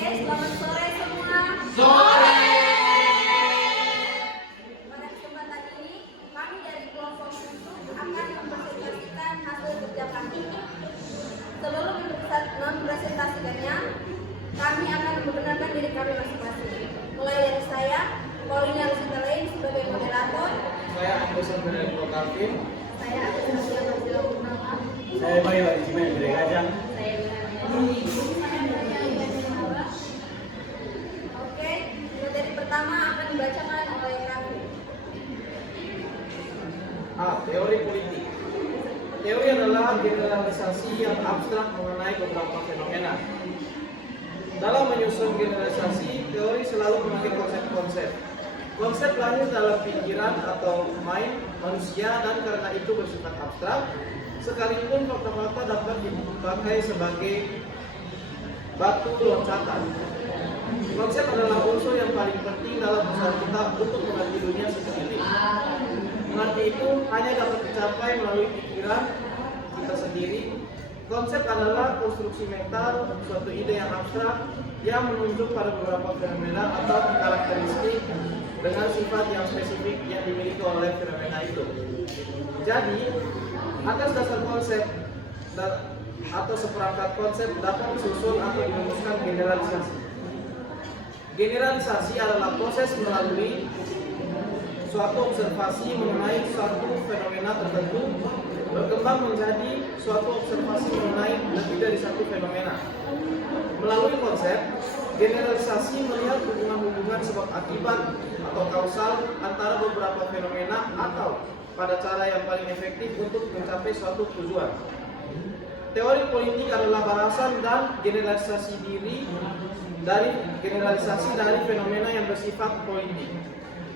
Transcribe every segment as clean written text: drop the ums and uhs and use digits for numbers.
Oke, selamat sore semua. Sore. Pada kesempatan ini, kami dari kelompok Susu akan mempresentasikan hasil kerja kami. Sebelum mempresentasikannya, kami akan memperkenalkan diri kami masing-masing. Mulai dari saya, Paulina Rusitalain sebagai moderator. Saya Anderson dari Prokarvin. Saya Agus Nabila Purnama. Saya Bayu Arijima dari Gajah. Saya Oke, materi pertama akan dibacakan oleh kami. A. Teori politik. Teori adalah generalisasi yang abstrak mengenai beberapa fenomena. Dalam menyusun generalisasi, teori selalu memakai konsep-konsep. Konsep lahir dalam pikiran atau mind manusia dan karena itu bersifat abstrak, sekalipun fakta-fakta dapat dipakai sebagai batu loncatan. Konsep adalah unsur yang paling penting dalam usaha kita untuk mengerti dunia sekeliling. Mengerti itu hanya dapat dicapai melalui pikiran kita sendiri. Konsep adalah konstruksi mental, suatu ide yang abstrak yang menunjuk pada beberapa fenomena atau karakteristik dengan sifat yang spesifik yang dimiliki oleh fenomena itu. Jadi, atas dasar konsep atau seperangkat konsep dapat disusun atau dirumuskan generalisasi. Generalisasi adalah proses melalui suatu observasi mengenai suatu fenomena tertentu berkembang menjadi suatu observasi mengenai lebih dari satu fenomena. Melalui konsep, generalisasi melihat hubungan-hubungan sebab akibat atau kausal antara beberapa fenomena atau pada cara yang paling efektif untuk mencapai suatu tujuan. Teori politik adalah bahasan dan generalisasi dari fenomena yang bersifat politik.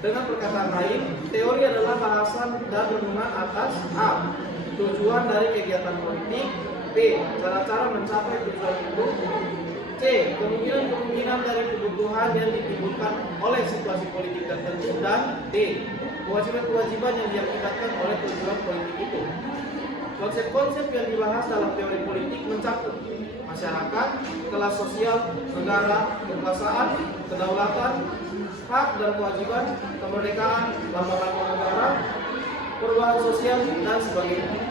Dengan perkataan lain, teori adalah bahasan dan renungan atas A. Tujuan dari kegiatan politik, B. Cara-cara mencapai tujuan itu, C. Kemungkinan-kemungkinan dari kebutuhan yang ditimbulkan oleh situasi politik tertentu, dan D. Kewajiban-kewajiban yang diakibatkan oleh tujuan politik itu. Konsep-konsep yang dibahas dalam teori politik mencakup masyarakat, kelas sosial, negara, kekuasaan, kedaulatan, hak dan kewajiban, kemerdekaan, lambang-lambang negara, perubahan sosial, dan sebagainya.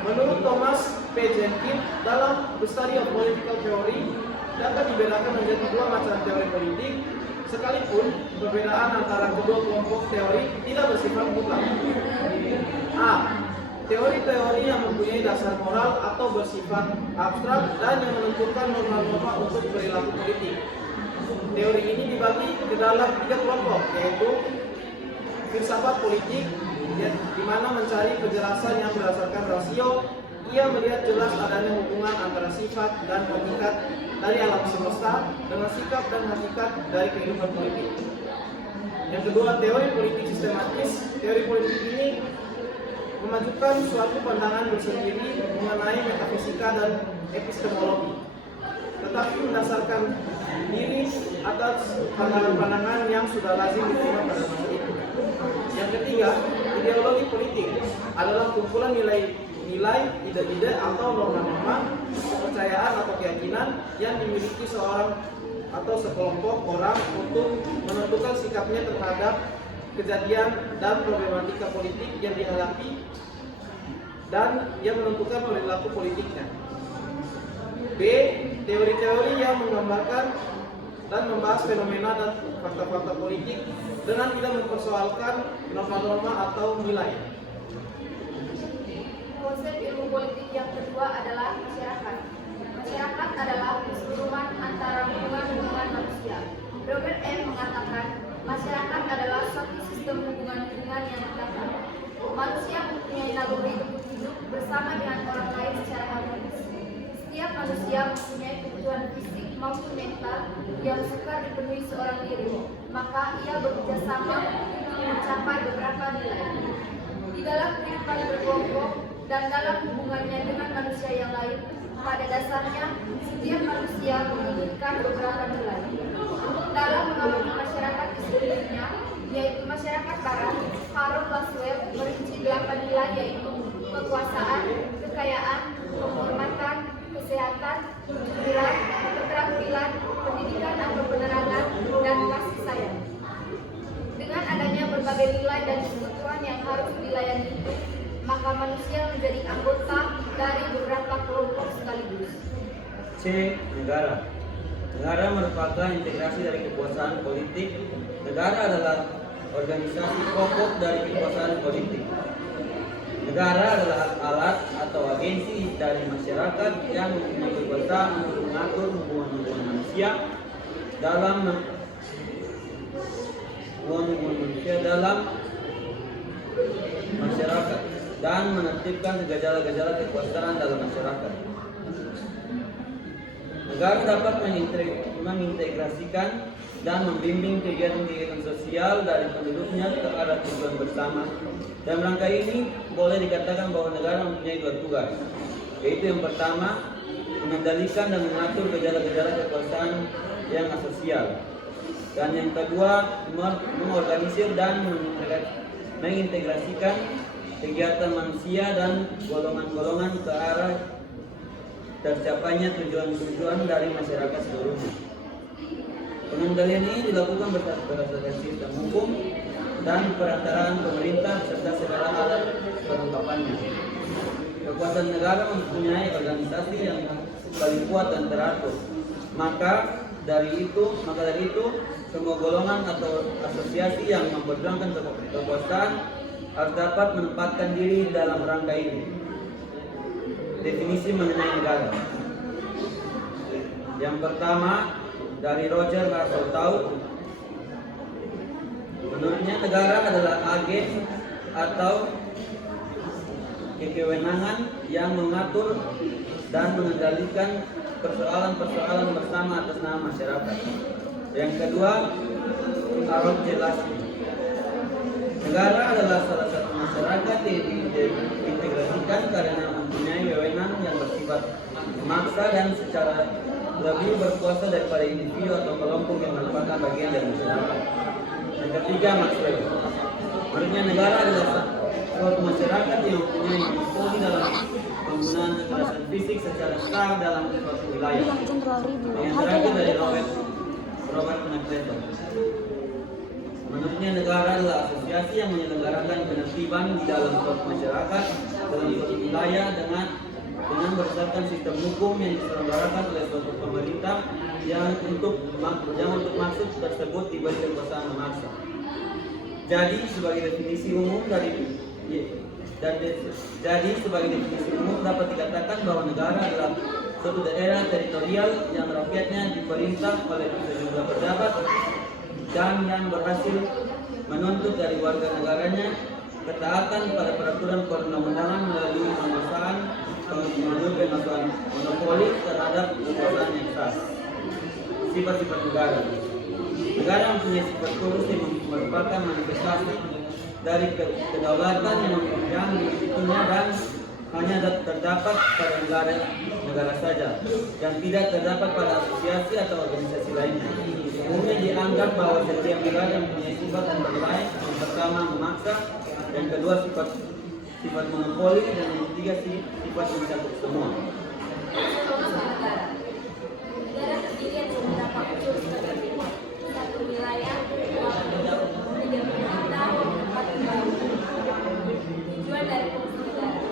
Menurut Thomas P. Jenkins, dalam The Study of Political Theory dapat dibedakan menjadi dua macam teori politik, sekalipun perbedaan antara kedua kelompok teori tidak bersifat mutlak. A. Teori-teori yang mempunyai dasar moral atau bersifat abstrak dan yang menentukan norma-norma untuk perilaku politik. Teori ini dibagi ke dalam tiga kelompok, yaitu filsafat politik, di mana mencari penjelasan yang berdasarkan rasio. Ia melihat jelas adanya hubungan antara sifat dan hakikat dari alam semesta dengan sikap dan hakikat dari kehidupan politik. Yang kedua, teori politik sistematis. Teori politik ini memajukan suatu pandangan bersendiri mengenai metafisika dan epistemologi, tetapi mendasarkan diri atas pandangan-pandangan yang sudah lazim diterima pada masa itu. Yang ketiga, ideologi politik adalah kumpulan nilai, ide-ide atau norma-norma, kepercayaan atau keyakinan yang dimiliki seorang atau sekelompok orang untuk menentukan sikapnya terhadap kejadian dan problematika politik yang dihadapi dan yang menentukan perilaku politiknya. B. Teori-teori yang menggambarkan dan membahas fenomena dan fakta-fakta politik dengan tidak mempersoalkan norma-norma atau nilai. Konsep ilmu politik yang kedua adalah masyarakat. Masyarakat adalah keseluruhan antara hubungan-hubungan manusia. Robert M. mengatakan, masyarakat adalah suatu sistem hubungan-hubungan yang mendatar. Manusia mempunyai naluri untuk hidup bersama dengan orang lain secara harmonis. Setiap manusia mempunyai kebutuhan fisik maupun mental yang sukar dipenuhi seorang diri, maka ia bekerja sama untuk mencapai beberapa nilai. Di dalam kehidupan berkelompok dan dalam hubungannya dengan manusia yang lain, pada dasarnya setiap manusia menginginkan beberapa nilai. Dalam mengamati masyarakat di sekelilingnya, yaitu masyarakat barat, Harold Laswell merinci 8 nilai, yaitu kekuasaan, kekayaan, penghormatan, kesehatan, kejujuran, keterampilan, pendidikan, nilai dan kebutuhan yang harus dilayani itu, maka manusia menjadi anggota dari beberapa kelompok sekaligus. C. Negara. Negara merupakan integrasi dari kekuasaan politik. Negara adalah organisasi pokok dari kekuasaan politik. Negara adalah alat atau agensi dari masyarakat yang mempunyai kekuasaan untuk mengatur hubungan-hubungan manusia dalam masyarakat dan menertibkan gejala-gejala kekuasaan dalam masyarakat. Negara dapat mengintegrasikan dan membimbing kegiatan-kegiatan sosial dari penduduknya ke arah tujuan bersama. Dalam rangka ini boleh dikatakan bahwa negara mempunyai dua tugas, yaitu yang pertama mengendalikan dan mengatur gejala-gejala kekuasaan yang asosial, dan yang kedua mengorganisir dan mengintegrasikan kegiatan manusia dan golongan-golongan ke arah tercapainya tujuan-tujuan dari masyarakat seluruhnya. Pengendalian ini dilakukan berdasarkan sistem hukum dan perantaraan pemerintah serta segala alat perlengkapannya. Kekuasaan negara mempunyai organisasi yang paling kuat dan teratur. Maka dari itu semua golongan atau asosiasi yang memperjuangkan kekuasaan harus dapat menempatkan diri dalam rangka ini. Definisi mengenai negara. Yang pertama dari Roger Marshall. Menurutnya negara adalah agen atau kewenangan yang mengatur dan mengendalikan persoalan-persoalan bersama atas nama masyarakat. Yang kedua, Harold Jelasky. Negara adalah salah satu masyarakat yang diintegrasikan karena mempunyai wewenang yang bersifat memaksa dan secara lebih berkuasa daripada individu atau kelompok yang merupakan bagian dari masyarakat. Yang ketiga, Maxwell. Menurutnya negara adalah suatu masyarakat yang mempunyai monopoli dalam penggunaan kekerasan fisik secara sah dalam suatu wilayah. Yang terakhir dari Robert McClellan. Menurutnya negara adalah asosiasi yang menyelenggarakan penertiban di dalam suatu masyarakat dalam suatu wilayah dengan berdasarkan sistem hukum yang diselenggarakan oleh suatu pemerintah yang untuk maksud tersebut diberi kekuasaan memaksa. Jadi sebagai definisi umum dapat dikatakan bahwa negara adalah suatu daerah teritorial yang rakyatnya diperintah oleh sejumlah pejabat dan yang berhasil menuntut dari warga negaranya ketaatan pada peraturan perundang-undangan melalui penguasaan penggunaan monopoli terhadap kekuasaan yang sah. Sifat-sifat negara. Negara mempunyai sifat kurus yang merupakan manifestasi dari kedaulatan yang dimilikinya dan hanya terdapat pada negara saja dan tidak terdapat pada asosiasi atau organisasi lainnya. Umumnya dianggap bahwa setiap negara mempunyai sifat underlying, yang pertama memaksa, yang kedua sifat monopoli, dan yang ketiga sifat mencakup semua. Negara terdiri atas beberapa unsur seperti satu wilayah, tiga pemerintah, empat pembangunan. Tujuan dari fungsi negara.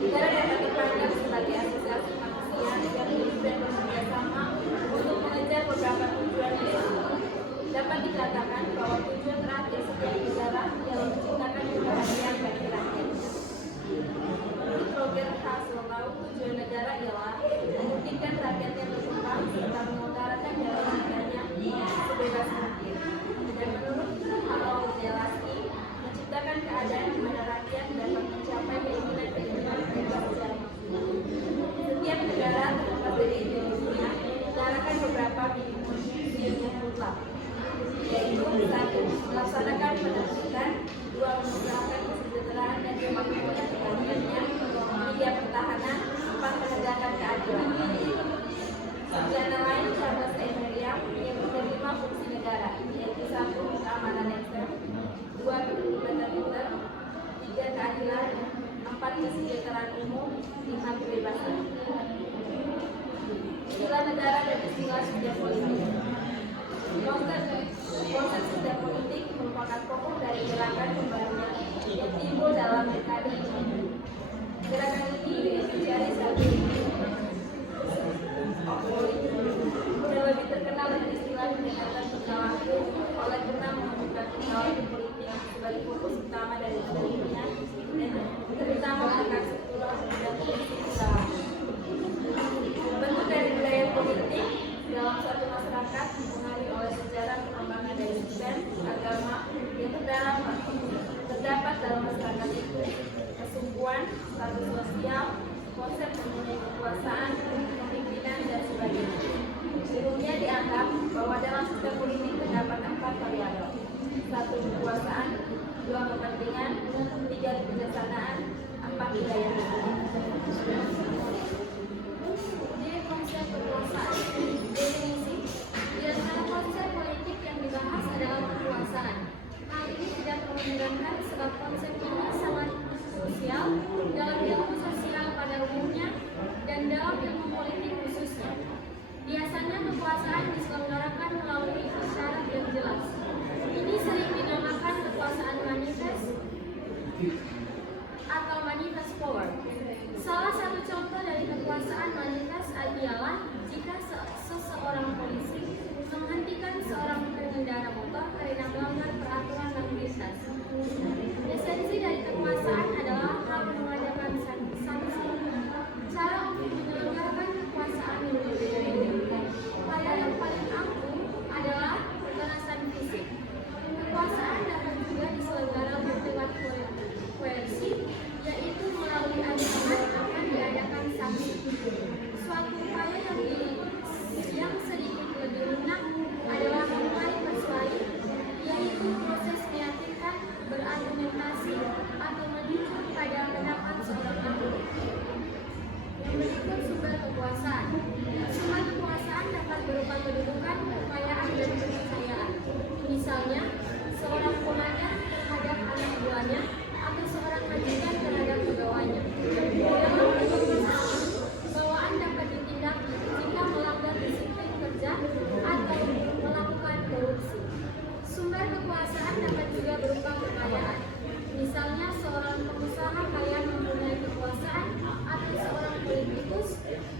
Negara dapat dipandang sebagai asosiasi manusia yang hidup dan bekerja sama untuk mengejar beberapa tujuan bersama. Dapat dikatakan bahwa tujuan terakhir setiap negara ialah menciptakan kebahagiaan bagi rakyat. Menurut Roger Hasselbaum, tujuan negara ialah membuktikan rakyatnya berkembang serta mengutarakan jalan negaranya sebebas mungkin. Dan menurut Harold Jelasky, menciptakan keadaan di mana rakyat dapat mencapai keinginan bebas jalan. Setiap negara terlepas dari ideologinya mengarahkan beberapa minimum yang mutlak, yaitu satu, melaksanakan penerbitan, dua, mengusahakan kesejahteraan dan kemakmuran rakyatnya, tiga, pertahanan, empat, penegakan keadilan. Sarjana lain Charles A. Merriam yang menerima fungsi negara, yaitu satu, keamanan ekstern, dua, keterlibatan intern, tiga, keadilan, empat, kesejahteraan umum, lima, kebebasan. Istilah negara dan istilah sistem politik. Konsep sistem politik merupakan pokok dari gerakan timbul dalam dekade ini. Gerakan ini mencari satu yang lebih terkenal dengan istilah pendekatan perilaku oleh karena menunjukkan perilaku politik sebagai fokus utama dari penelitian dan terutama akan struktural dan politik perilaku. Bentuk dari budaya politik dalam suatu masyarakat dipengaruhi oleh sejarah perkembangan dari sistem agama yang terdapat dalam masyarakat itu, kesungguhan, status sosial, konsep mengenai kekuasaan, kepemimpinan, dan sebagainya. Umumnya dianggap bahwa dalam sistem politik terdapat 4 variabel: 1. Kekuasaan, 2. Kepentingan, 3. kebijaksanaan, 4. wilayah. Konsep kekuasaan. Definisi. Di antara konsep politik yang dibahas adalah kekuasaan. Hal ini tidak mengherankan sebab konsep ini sangat krusial dalam ilmu sosial pada umumnya dan dalam ilmu politik khususnya. Biasanya kekuasaan diselenggarakan melalui isyarat yang jelas. Ini sering dinamakan kekuasaan manifest atau manifest power. Salah satu contoh dari kekuasaan manifest ialah jika seseorang polisi menghentikan seorang pengendara motor karena melanggar peraturan lalu lintas. Esensi dari kekuasaan adalah hal mengadakan sanksi. Cara untuk menyelenggarakan kekuasaan yang berbeda-beda. Upaya yang paling ampuh adalah kekerasan fisik. Kekuasaan dapat juga diselenggarakan lewat koersi, yaitu melalui ancaman akan diadakan sanksi. Suatu upaya yang sedikit lebih lunak adalah upaya persuasi, yaitu proses meyakinkan, berargumentasi, atau menunjuk pada pendapat seorang ahli. Yang berikut sumber kekuasaan. Sumber kekuasaan dapat berupa kedudukan, kekayaan, dan kepercayaan. Misalnya, seorang komandan terhadap anak buahnya atau seorang majikan terhadap pegawainya. Dalam kekuasaan, bawaan dapat ditindak jika melanggar disiplin kerja atau melakukan korupsi. Sumber kekuasaan dapat juga berupa kekayaan. Misalnya, seorang pengusaha kaya mempunyai kekuasaan atau seorang politikus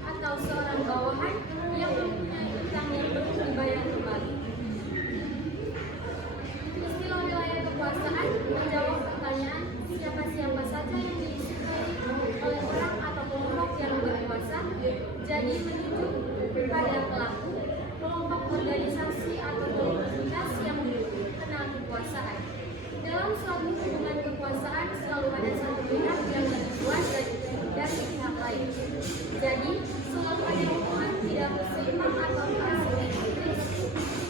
atau seorang bawahan yang mempunyai utang yang perlu dibayar kembali. Istilah wilayah kekuasaan menjawab pertanyaan siapa-siapa saja yang disukai oleh orang atau kelompok yang berkuasa, jadi menunjuk pada pelaku, kelompok organisasi atau komunitas yang kenal kekuasaan. Dalam suatu hubungan kekuasaan selalu ada satu pihak yang lebih kuat dari pihak lain. Jadi, selalu ada hubungan tidak seimbang atau asimetris.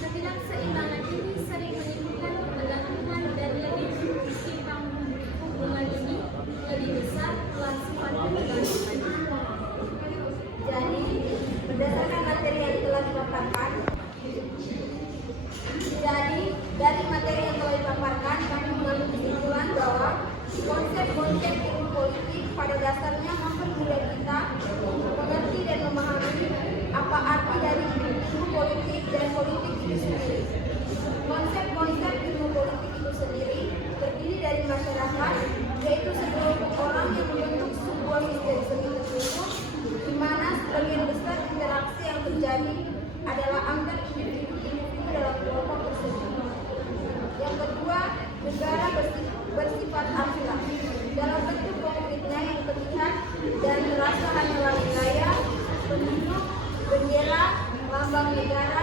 Ketidakseimbangan ini sering menimbulkan ketergantungan dan lebih timbang hubungan ini lebih besar telah sifat ketergantungan. Jadi, berdasarkan materi yang telah dipaparkan, dari materi yang telah dipaparkan, kami mengambil kesimpulan bahwa konsep-konsep ilmu politik pada dasarnya mempermudah kita mengerti dan memahami apa arti dari ilmu politik dan politik itu sendiri. Konsep-konsep ilmu politik itu sendiri terdiri dari masyarakat, yaitu sekelompok orang yang membentuk sebuah sistem semi tertutup, di mana sebagian besar interaksi yang terjadi adalah antar individu dalam kelompok tersebut. Yang kedua, negara bersifat abstrak dalam bentuk konkretnya yang terlihat dan terasa hanyalah wilayah, penduduk, bendera, lambang negara,